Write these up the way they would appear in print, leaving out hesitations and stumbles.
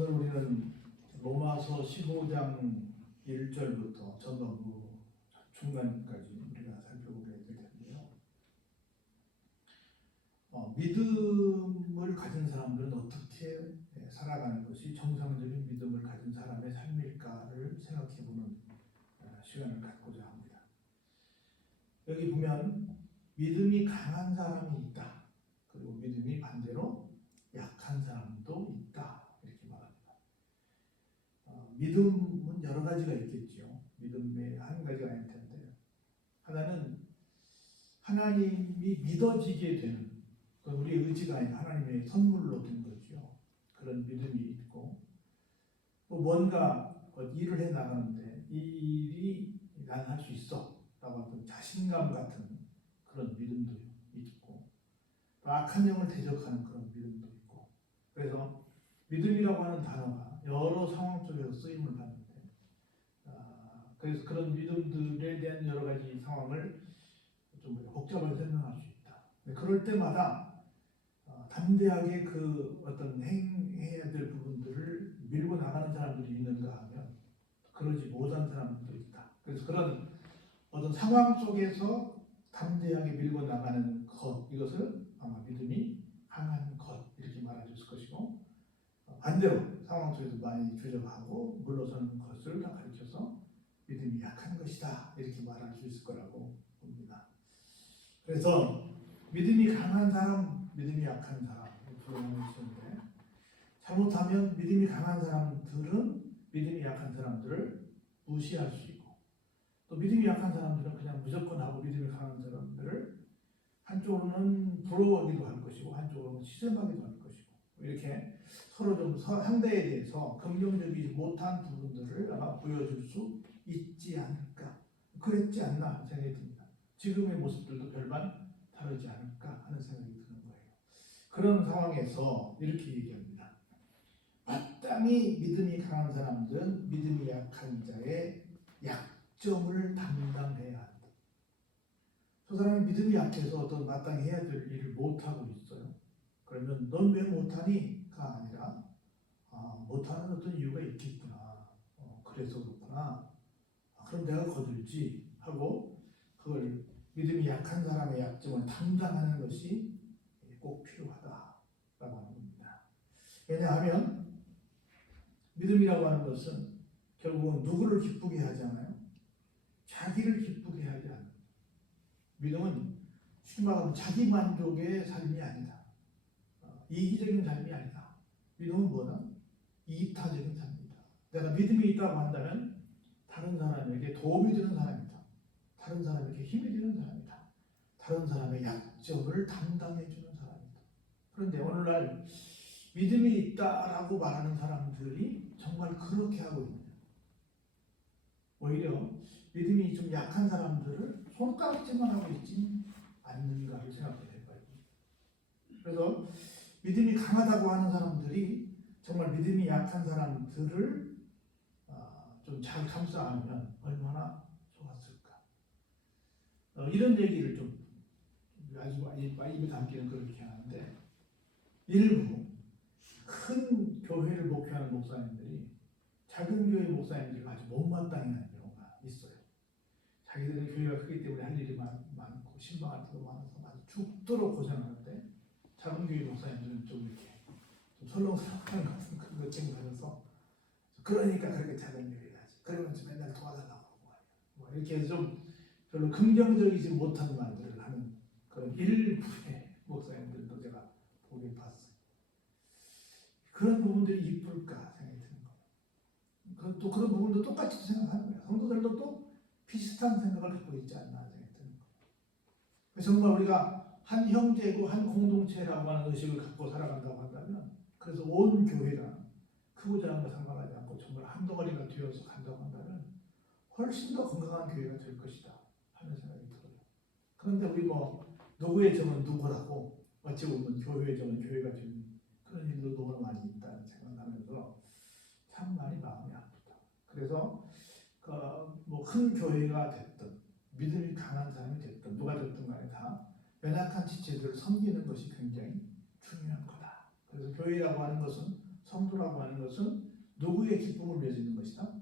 오늘 우리는 로마서 15장 1절부터 전반부 중간까지 우리가 살펴보게 될 텐데요. 믿음을 가진 사람들은 어떻게 살아가는 것이 정상적인 믿음을 가진 사람의 삶일까를 생각해보는 시간을 갖고자 합니다. 여기 보면 믿음이 강한 사람이 있다. 그리고 믿음이 반대로 약한 사람도 있다. 이렇게 말합니다. 믿음은 여러 가지가 있겠죠. 믿음의 한 가지가 아닐 텐데, 하나는 하나님이 믿어지게 되는, 그건 우리의 의지가 아닌 하나님의 선물로 된 거죠. 그런 믿음이 있고, 또 뭔가 일을 해 나가는데 이 일이 난 할 수 있어 라고 하는 자신감 같은 그런 믿음도 있고, 또 악한 영을 대적하는 그런 믿음도 있고. 그래서 믿음이라고 하는 단어가 여러 상황 속에서 쓰임을 받는데, 그래서 그런 믿음들에 대한 여러 가지 상황을 좀 복잡하게 설명할 수 있다. 그럴 때마다 담대하게 그 어떤 행해야 될 부분들을 밀고 나가는 사람들이 있는가 하면 그러지 못한 사람들도 있다. 그래서 그런 어떤 상황 속에서 담대하게 밀고 나가는 것, 이것을 아마 믿음이 강한 것 이렇게 말할 수 있을 것이고, 반대로 상황 속에서 많이 주저하고 물러서는 것을 다 가르쳐서 믿음이 약한 것이다 이렇게 말할 수 있을 거라고 봅니다. 그래서 믿음이 강한 사람, 믿음이 약한 사람 두 나누는데, 잘못하면 믿음이 강한 사람들은 믿음이 약한 사람들을 무시할 수 있고, 또 믿음이 약한 사람들은 그냥 무조건 하고 믿음이 강한 사람들을 한쪽으로는 부러워하기도 할 것이고 한쪽으로는 시샘하기도 할 것이고, 이렇게 서로 좀 상대에 대해서 긍정적이지 못한 부분들을 아마 보여줄 수 있지 않을까, 그랬지 않나 생각이 듭니다. 지금의 모습들도 별반 다르지 않을까 하는 생각이 드는 거예요. 그런 상황에서 이렇게 얘기합니다. 마땅히 믿음이 강한 사람들은 믿음이 약한 자의 약점을 담당해야 한다. 저 사람이 믿음이 약해서 어떤 마땅히 해야 될 일을 못하고 있어요. 그러면 넌 왜 못하니?가 아니라 못하는 어떤 이유가 있겠구나. 그래서 그렇구나. 그럼 내가 거들지 하고 그걸 믿음이 약한 사람의 약점을 담당하는 것이 꼭 필요하다라고 하는 겁니다. 왜냐하면 믿음이라고 하는 것은 결국은 누구를 기쁘게 하지 않아요? 자기를 기쁘게 하지 않아요. 믿음은 쉽게 말하면 자기 만족의 삶이 아니다. 이기적인 삶이 아니다. 믿음은 뭐다? 이타적인 삶이다. 내가 믿음이 있다고 한다면 다른 사람에게 도움이 되는 사람이다. 다른 사람에게 힘이 되는 사람이다. 다른 사람의 약점을 담당해주는 사람이다. 그런데 오늘날 믿음이 있다라고 말하는 사람들이 정말 그렇게 하고 있느냐? 오히려 믿음이 좀 약한 사람들을 손가락질만 하고 있지 않는가를 생각해 봐요. 그래서 믿음이 강하다고 하는 사람들이 정말 믿음이 약한 사람들을 좀 잘 감싸면 얼마나 좋았을까. 이런 얘기를 좀 아주 입에 담기는 그렇게 하는데, 일부 큰 교회를 목회하는 목사님들이 작은 교회 목사님들을 아주 못마땅해 하는 경우가 있어요. 자기들은 교회가 크기 때문에 할 일이 많고 신방할 때도 많아서 아주 죽도록 고생하는데, 작은 교회 목사님들은 좀 이렇게 좀 설렁설렁하는 것 같은 그런 것쯤 가져서, 그러니까 그렇게 작은 교회 가지, 그러면서 맨날 도와달라고 하고 뭐 이렇게 해서 좀 별로 긍정적이지 못한 말들을 하는 그런 일부의 목사님들도 제가 보긴 봤어요. 그런 부분들이 이쁠까 생각이 드는 거예요. 또 그런 부분도 똑같이 생각하는 거예요. 성도들도 또 비슷한 생각을 갖고 있지 않나 생각이 드는 거예요. 정말 우리가 한 형제고 한 공동체라고 하는 의식을 갖고 살아간다고 한다면, 그래서 온 교회가 크고 작은 거 상관하지 않고 정말 한 덩어리가 되어서 간다고 한다면 훨씬 더 건강한 교회가 될 것이다 하는 생각이 들어요. 그런데 우리 누구의 점은 누구라고, 어찌 보면 교회의 점은 교회가 되는 그런 일도 너무 많이 있다는 생각을 하면서 참 많이 마음이 아프다. 그래서 큰 교회가 됐든 믿음이 강한 사람이 됐든 누가 됐든 간에 다 연약한 지체들을 섬기는 것이 굉장히 중요한 거다. 그래서 교회라고 하는 것은 성도라고 하는 것은 누구의 기쁨을 위해서 있는 것이다?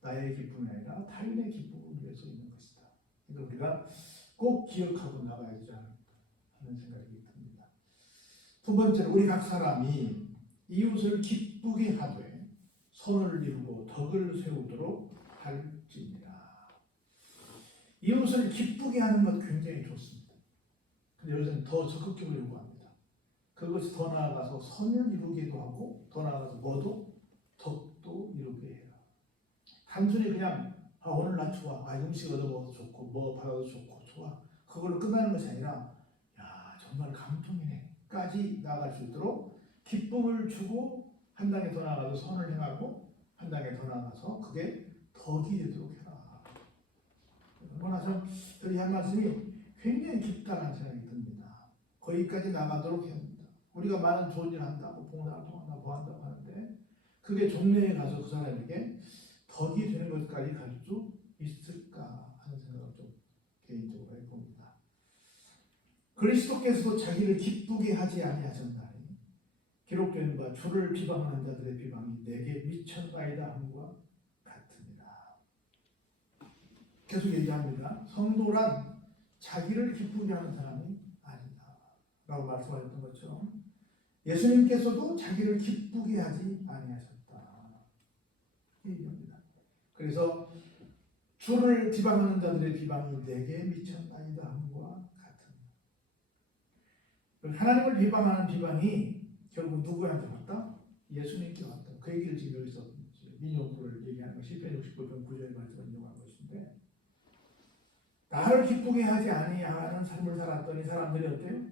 나의 기쁨이 아니라 타인의 기쁨을 위해서 있는 것이다. 이거 우리가 꼭 기억하고 나가야 되지 않을까 하는 생각이 듭니다. 두 번째로 우리 각 사람이 이웃을 기쁘게 하되 선을 이루고 덕을 세우도록 할지니라. 이웃을 기쁘게 하는 것 굉장히 좋습니다. 근데 여기서는 더 적극적으로 요구합니다. 그것이 더 나아가서 선을 이루기도 하고 더 나아가서 뭐도 덕도 이루게 해라. 단순히 그냥 오늘 나 좋아, 음식 얻어 먹어도 좋고 뭐 받아도 좋고 좋아, 그걸로 끝나는 것이 아니라 야 정말 감동이네까지 나아갈 수 있도록 기쁨을 주고 한 단계 더 나아가서 선을 행하고 한 단계 더 나아가서 그게 덕이 되도록 해라. 그러나 저는 한 말씀이 굉장히 깊다는 생각이 듭니다. 거기까지 나가도록 해야 합니다. 우리가 많은 좋은 일 한다고 봉사를 통한다 뭐 한다고 하는데 그게 종래에 가서 그 사람에게 덕이 되는 것까지 갈 수 있을까 하는 생각을 좀 개인적으로 해봅니다. 그리스도께서도 자기를 기쁘게 하지 아니하셨나니 기록된 바 주를 비방하는 자들의 비방이 내게 미쳤나이다 함과 같으니라. 계속 얘기합니다. 성도란 자기를 기쁘게 하는 사람이 아니다 라고 말씀하셨던 것처럼 예수님께서도 자기를 기쁘게 하지 아니하셨다 얘기합니다. 그래서 주를 비방하는 자들의 비방이 내게 미쳤나이다 함과 같으니라. 하나님을 비방하는 비방이 결국 누구한테 왔다? 예수님께 왔다. 그 얘기를 지금 여기서 민요구를 얘기하는 거 시편 69편 9절의 말씀을 인용한 것인데 나를 기쁘게 하지 아니하는 삶을 살았더니 사람들이 어때요?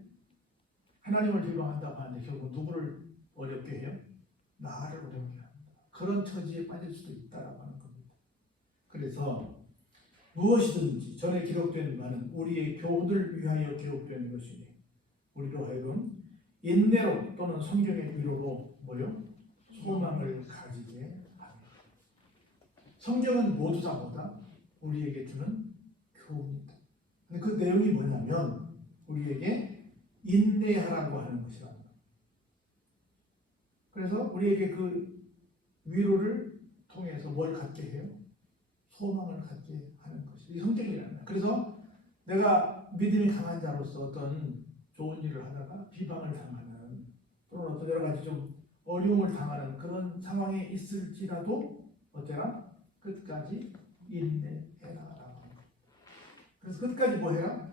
하나님을 비방한다고 하는데 결국 누구를 어렵게 해요? 나를 어렵게 합니다. 그런 처지에 빠질 수도 있다라고 하는 겁니다. 그래서 무엇이든지 전에 기록된 바는 우리의 교훈을 위하여 기록된 것이니 우리로 하여금 인내로 또는 성경의 위로로 뭐요? 소망을 가지게 합니다. 성경은 모두 다 뭐다? 우리에게 주는 교훈이다. 근데 그 내용이 뭐냐면 우리에게 인내하라고 하는 것이라는 거예요. 그래서 우리에게 그 위로를 통해서 뭘 갖게 해요? 소망을 갖게 하는 것이 성경이라는 거예요. 그래서 내가 믿음이 강한 자로서 어떤 좋은 일을 하다가 비방을 당하는 또는 어떤 여러 가지 좀 어려움을 당하는 그런 상황에 있을지라도 어때라? 끝까지 인내해라. 그래서 끝까지 뭐 해라?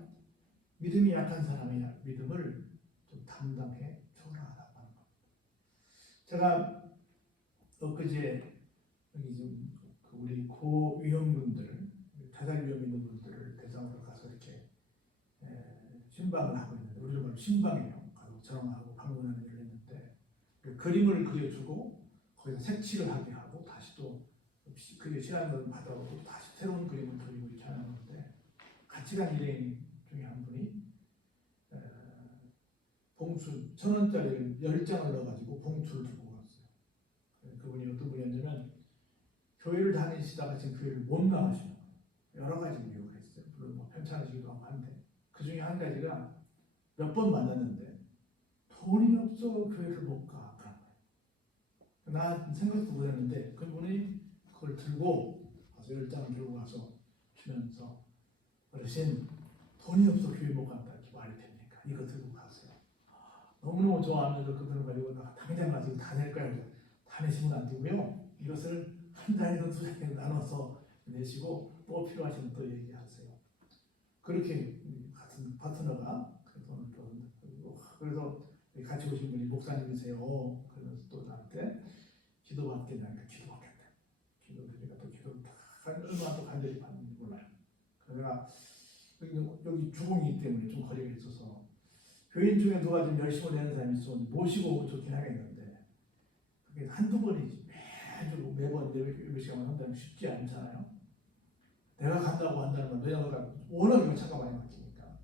믿음이 약한 사람의 믿음을 좀 담당해 줘라. 제가 엊그제 여기 좀 우리 고위험군들, 자살 위험 있는 분들을 대상으로 가서 이렇게 신방을 하고 있는데 우리로 말하면 신방이에요. 가서 전화하고 방문하는 일을 했는데 그 그림을 그려주고 거기다 색칠을 하게 하고 다시 또 그게 시간을 받아오고 다시 새로운 그림을 그리고 이렇게 하는 건데 같이 간 일행 중에 한 분이 봉투 1,000원짜리 10장을 넣어가지고 봉투를 들고 갔어요. 그분이 어떤 분이었냐면 교회를 다니시다가 지금 교회를 못 나가시는 거예요. 여러 가지 이유가 있어요. 물론 뭐 편찮으시기도 하고 한데 그 중에 한 가지가 몇 번 만났는데 돈이 없어 교회를 못 가. 그런 거예요. 나 생각도 못했는데 그분이 그걸 들고 가서 10장을 들고 가서 주면서 어르신 돈이 없어 교회 못 간다. 이렇게 말이 됩니까? 이거 들고 가세요. 너무너무 좋아하면서 그들을 가지고 나 당장 가지고 다 낼 거야. 다 내시면 안 되고요. 이것을 한 장에서 2장에 나눠서 내시고 또 필요하시면 또 얘기하세요. 그렇게 같은 파트너가 그 돈을 또 그래서 같이 오신 분이 목사님이세요. 그러면서 또 나한테 기도받겠냐니까 기도받겠다. 기도드리니까 또 기도를 다 얼마나 또 간절히 받는지 몰라요. 그러나 여기 주공이기 때문에 좀 거리가 있어서 교인 중에 누가 좀 열심히 내는 사람이 있으면 모시고 오면 좋긴 하겠는데 그게 한두 번이지 매번 예배 시간을 한다면 쉽지 않잖아요. 내가 간다고 한다는 건 왜냐면 워낙 차가 많이 막히니까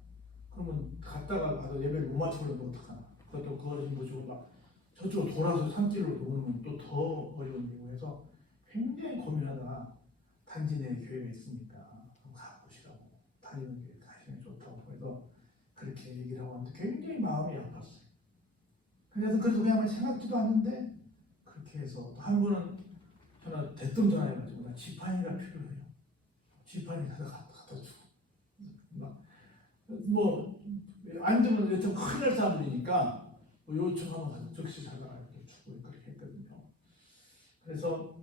그러면 갔다가 가서 예배를 못 마치고 그러면 어떡하나. 그것도 그거를 모시고 막 저쪽으로 돌아서 산길로 오는 또 더 어려운 일이고 해서 굉장히 고민하다가 단지 내 교회가 있으니까 가보시라고 다니는 게 가시면 좋다고 해서 그렇게 얘기를 하고 하는데 굉장히 마음이 아팠어요. 그래서 그냥 생각지도 않는데 그렇게 해서 또 한 분은 저는 대뜸 전화해가지고 나 지판이가 필요해요. 지판이 갖다 주고 뭐안 되면 좀 큰일 날 사람들이니까 뭐 요청하면 가서 즉시 자다가 이렇게 주고 그렇게 했거든요. 그래서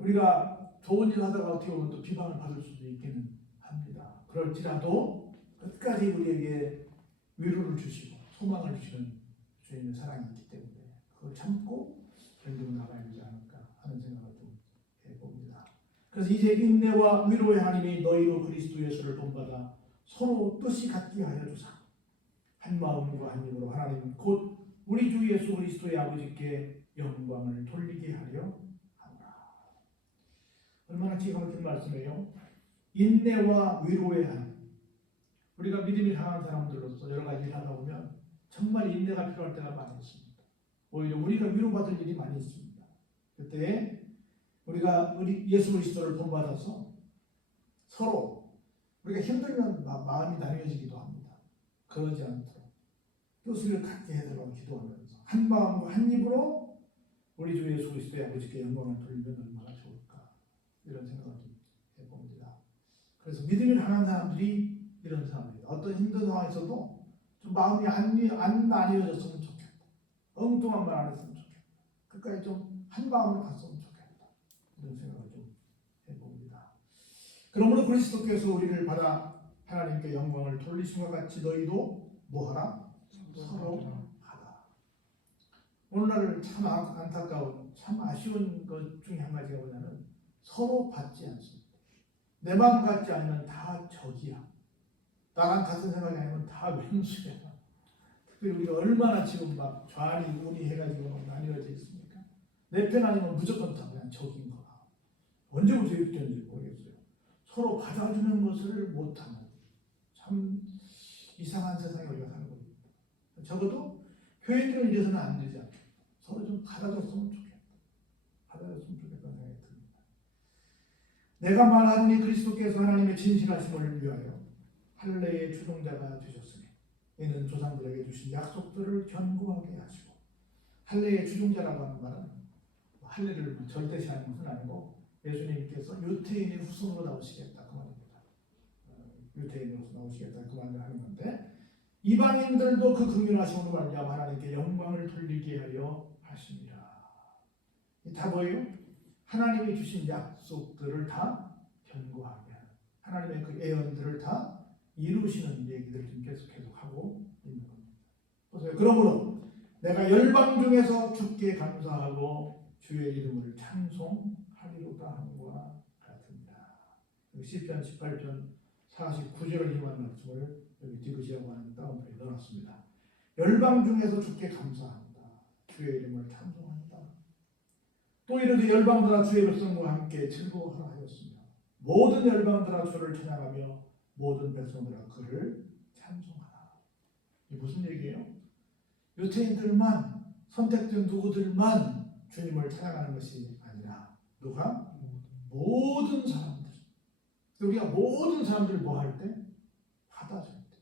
우리가 좋은 일 하다가 어떻게 보면 또 비방을 받을 수도 있기는 합니다. 그럴지라도 끝까지 우리에게 위로를 주시고 소망을 주시는 주님의 사랑이 있기 때문에 그걸 참고 견디고 나가야 되지 않을까 하는 생각을 좀 해봅니다. 그래서 이제 인내와 위로의 하나님이 너희로 그리스도 예수를 본받아 서로 뜻이 같게 하여 주사 한 마음과 한 입으로 하나님 곧 우리 주 예수 그리스도의 아버지께 영광을 돌리게 하려 하노라. 얼마나 기가 막힌 말씀이에요. 인내와 위로의 하나님. 우리가 믿음이 강한 사람들로서 여러 가지 일을 하다 보면 정말 인내가 필요할 때가 많이 있습니다. 오히려 우리가 위로받을 일이 많이 있습니다. 그때 우리가 예수 그리스도를 본받아서 서로 우리가 힘들면 마음이 나뉘어지기도 합니다. 그러지 않도록 뜻을 갖게 해달라고 기도하면서 한 마음과 한 입으로 우리 주 예수 그리스도의 아버지께 영광을 돌리면 얼마나 좋을까 이런 생각을 좀 해봅니다. 그래서 믿음이 강한 사람들이 이런 사람입니다. 어떤 힘든 상황에서도 좀 마음이 안 나뉘어졌으면 좋겠다. 엉뚱한 말 안 했으면 좋겠다. 끝까지 좀 한 마음으로 갔으면 좋겠다. 이런 생각을 좀 해봅니다. 그러므로 그리스도께서 우리를 받아 하나님께 영광을 돌리심과 같이 너희도 뭐하라? 서로 하라. 오늘날 참 안타까운 참 아쉬운 것 중에 한 가지가 뭐냐면 서로 받지 않습니다. 내 마음 같지 않으면 다 적이야. 나랑 같은 생각이 아니면 다 왼수야. 특별히 우리가 얼마나 지금 막 좌니 우니 해가지고 나뉘어져 있습니까? 내 편 아니면 무조건 다 그냥 적인 거야. 언제부터 이렇게 된지 모르겠어요. 서로 받아주는 것을 못하는 참 이상한 세상에 우리가 사는 겁니다. 적어도 교회들은 이래서는 안 되지 않겠다. 서로 좀 받아줬으면 좋겠다. 받아줬으면 좋겠다는 생각이 듭니다. 내가 말하노니 그리스도께서 하나님의 진실하심을 위하여 할례의 주동자가 되셨으니 이는 조상들에게 주신 약속들을 견고하게 하시고 할례의 주동자라고 하는 말은 할례를 절대시하는 것은 아니고 예수님께서 유태인의 후손으로 나오시겠다 그 말입니다. 유태인으로서 나오시겠다 그 말을 하는 건데 이방인들도 그 긍휼하심으로 말미암아 하나님께 영광을 돌리게 하려 하십니다. 다 뭐예요? 하나님이 주신 약속들을 다 견고하게 하는 하나님의 그 예언들을 다 이루시는 얘기들을 지금 계속 하고 있는 겁니다. 보세요. 그러므로 내가 열방 중에서 주께 감사하고 주의 이름을 찬송하리로다 함과 같습니다. 시편 18편 49절을 임한 말씀을 여기 디귿이라고 하는 다운표에 넣어놨습니다. 열방 중에서 주께 감사합니다. 주의 이름을 찬송합니다. 또 이르되 열방들아 주의 백성과 함께 즐거워하라 하였으며 모든 열방들아 주를 찬양하며 모든 백성들아 그를 찬송하라. 이게 무슨 얘기예요? 유태인들만 선택된 누구들만 주님을 찬양하는 것이 아니라 누가? 모든 사람들. 우리가 모든 사람들 뭐 할 때? 받아줄 때.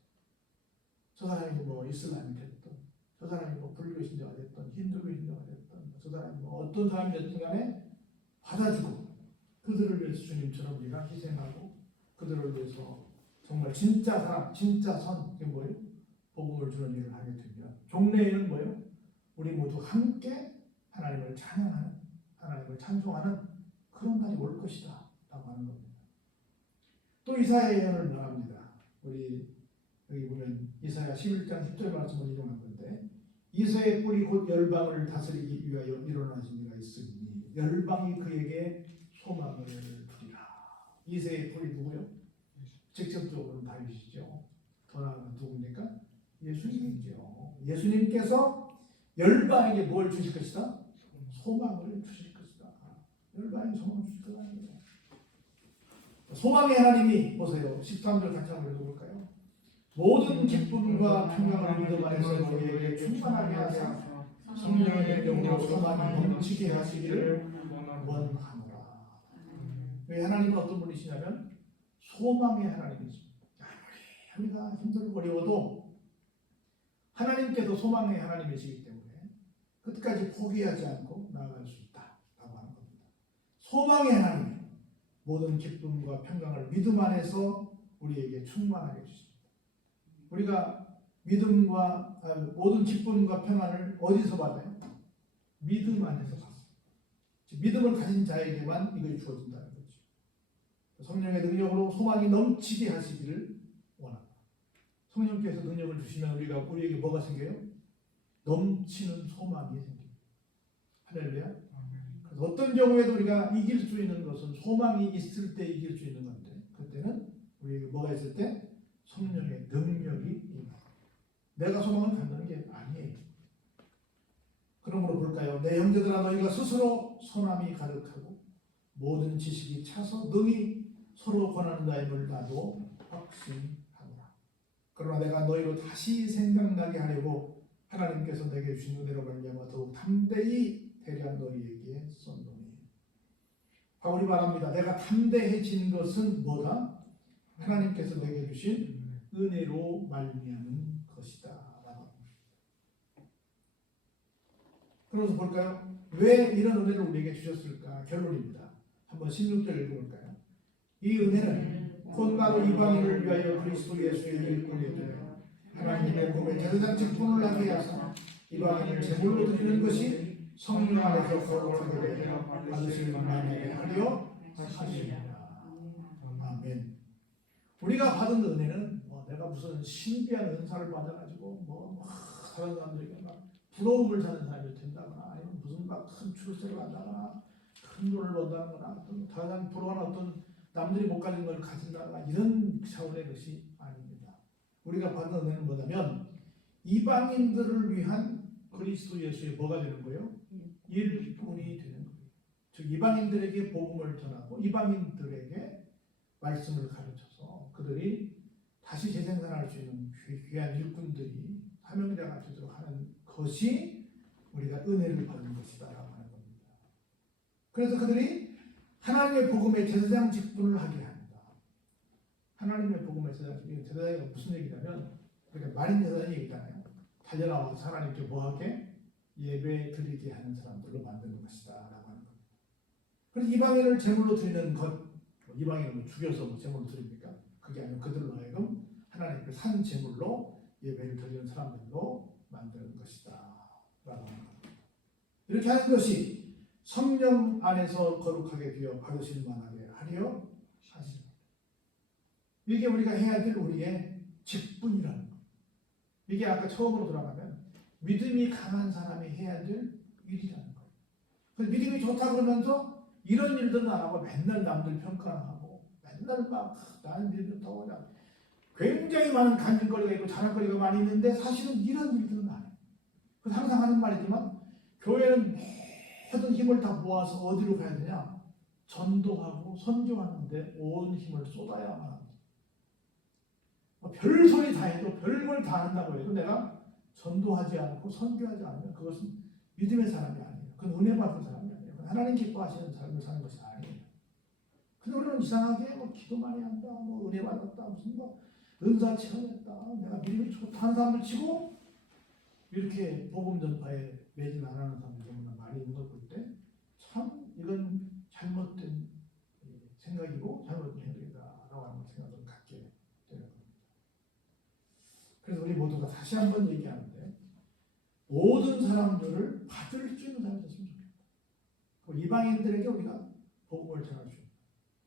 저 사람이 뭐 이슬람이 됐든 저 사람이 뭐 불교 신자가 됐든 힌두교 신자가 됐든 저 사람이 뭐 어떤 사람이 됐든 간에 받아주고 그들을 위해서 주님처럼 우리가 희생하고 그들을 위해서 정말 진짜 사람, 진짜 선, 이게 뭐예요? 복음을 주는 일을 하게 되면 종래에는 뭐예요? 우리 모두 함께 하나님을 찬양하는, 하나님을 찬송하는 그런 날이 올 것이다 라고 하는 겁니다. 또 이사야 예언을 말합니다. 우리 여기 보면 이사야 11장 10절 말씀을 인용한 건데 이새의 뿔이 곧 열방을 다스리기 위하여 일어나신 이가 있으니 열방이 그에게 소망을 두리라. 이새의 뿔이 누구요? 직접적으로는 다윗이죠. 더 나아가 누굽니까? 예수님이죠. 예수님께서 열방에게 뭘 주실 것이다? 소망을 주실 것이다. 열방에 소망을 주실 것 아니에요. 소망의 하나님이 보세요. 13절 같이 한번 읽어볼까요? 모든 기쁨과 평강을 믿음 안에서 너희에게 충만하게 하사 성령의 능력으로 소망이 넘치게 하시기를 원하노라. 왜 하나님은 어떤 분이시냐면 소망의 하나님이십니다. 아무리 우리가 힘들고 어려워도 하나님께서 소망의 하나님이시기 때문에 끝까지 포기하지 않고 소망의 하나님이 모든 기쁨과 평강을 믿음 안에서 우리에게 충만하게 주십니다. 우리가 모든 기쁨과 평안을 어디서 받아요? 믿음 안에서 받습니다. 믿음을 가진 자에게만 이것이 주어진다는 거죠. 성령의 능력으로 소망이 넘치게 하시기를 원합니다. 성령께서 능력을 주시면 우리에게 뭐가 생겨요? 넘치는 소망이 생깁니다. 할렐루야. 그래서 어떤 경우에도 우리가 이길 수 있는 것은 소망이 있을 때 이길 수 있는 건데, 그때는 우리에게 뭐가 있을 때? 성령의 능력이 임합니다. 내가 소망을 갖는 게 아니에요. 그러므로 볼까요? 내 형제들아 너희가 스스로 선함이 가득하고 모든 지식이 차서 능히 서로 권하는 자임을 나도 확신하노라. 그러나 내가 너희로 다시 생각나게 하려고 하나님께서 내게 주신 은혜로 말미암아 더욱 담대히 대략 너희에게 썼노니. 바울이 말합니다. 내가 담대해진 것은 뭐다? 하나님께서 내게 주신 은혜로 말미암은 것이다. 그래서 볼까요? 왜 이런 은혜를 우리에게 주셨을까? 결론입니다. 한번 16절 읽어볼까요? 이 은혜는 곧 바로 이방인을 위하여 그리스도 예수의 일꾼이 되어 하나님의 몸에 제사장 직분을 하게 하사 이방인을 제물로 드리는 것이 성령 안에서 거룩하게 되어 받으실 만하게 하려 하시니라. 아멘. 우리가 받은 은혜는 내가 무슨 신비한 은사를 받아가지고 다른 사람들에게 막 부러움을 사는 사람이 된다거나 아니면 무슨 막 큰 출세를 한다거나 큰 돈을 번다거나 어떤 다른 부러워하는 어떤 남들이 못 가진 걸 가진다거나 이런 차원의 것이 아닙니다. 우리가 받은 은혜는 뭐냐면 이방인들을 위한 그리스도 예수의 뭐가 되는 거예요? 일꾼이 되는 거예요. 즉 이방인들에게 복음을 전하고 이방인들에게 말씀을 가르쳐서 그들이 다시 재생산할 수 있는 귀한 일꾼들이 사명자가 되도록 하는 것이 우리가 은혜를 받는 것이다라고 하는 겁니다. 그래서 그들이 하나님의 복음의 제사장 직분을 하게 합니다. 하나님의 복음의 제사장이 무슨 얘기냐면 그러니까 마린 제사장이 얘기잖아요. 달려나와서 하나님께 뭐하게? 예배 드리게 하는 사람들로 만드는 것이다 라고 하는 겁니다. 그래서 이방인을 제물로 드리는 것, 이방인을 죽여서 제물로 드립니까? 그게 아니라 그들로 하여금 하나님께 산 제물로 예배를 드리는 사람들로 만드는 것이다 라고 하는 겁니다. 이렇게 하는 것이 성령 안에서 거룩하게 되어 받으실 만하게 하려 하십니다. 이게 우리가 해야 될 우리의 직분이라는 겁니다. 이게 아까 처음으로 돌아가면 믿음이 강한 사람이 해야 될 일이라는 거예요. 그래서 믿음이 좋다 그러면서 이런 일들은 안 하고 맨날 남들 평가하고 맨날 막 나는 믿음 좋다고 그냥 굉장히 많은 간증거리가 있고 자랑거리가 많이 있는데 사실은 이런 일들은 안 해요. 그래서 항상 하는 말이지만 교회는 모든 힘을 다 모아서 어디로 가야 되냐? 전도하고 선교하는데 온 힘을 쏟아야만 합니다. 별 소리 다 해도 별걸 다 한다고 해도 내가 전도하지 않고 선교하지 않으면 그것은 믿음의 사람이 아니에요. 그건 은혜 받은 사람이 아니에요. 그건 하나님 기뻐하시는 삶을 사는 것이 아니에요. 근데 우리는 이상하게 기도 많이 한다, 은혜 받았다, 무슨 은사 체험했다, 내가 믿음이 좋다는 사람을 치고 이렇게 복음 전파에 매진 안 하는 사람들이 너무나 많이 있는 걸 볼 때 참 이건 잘못된 생각이고 잘못된 행동이다라고 하는 생각을 갖게 되는 겁니다. 그래서 우리 모두가 다시 한번 얘기하는데 모든 사람들을 받을 수 있는 사람이 됐으면 좋겠다. 이방인들에게 우리가 복음을 전할 수 있는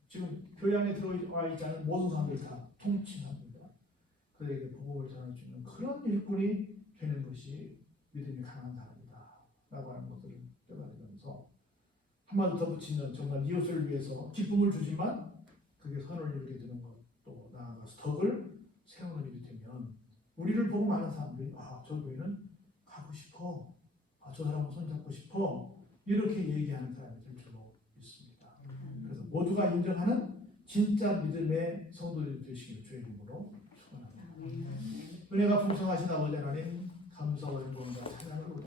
지금 교회 안에 들어와 있지 않은 모든 사람들이 다 통칭합니다. 그들에게 복음을 전할 수 있는 그런 일꾼이 되는 것이 믿음이 강한 사람이다 라고 하는 것들을 깨달으면서 한마디 더 붙이면 정말 이웃을 위해서 기쁨을 주지만 그게 선을 이루게 되는 것도 나아가서 덕을 세우는 일이 되면 우리를 보고 많은 사람들이 저 교회는 가고 싶어, 저 사람은 손잡고 싶어 이렇게 얘기하는 사람이 될 줄로 믿습니다. 그래서 모두가 인정하는 진짜 믿음의 성도들이 되시길 주의 이름으로 축원합니다. 은혜가 풍성하신 아버지 하나님 감사와 영광과 찬양을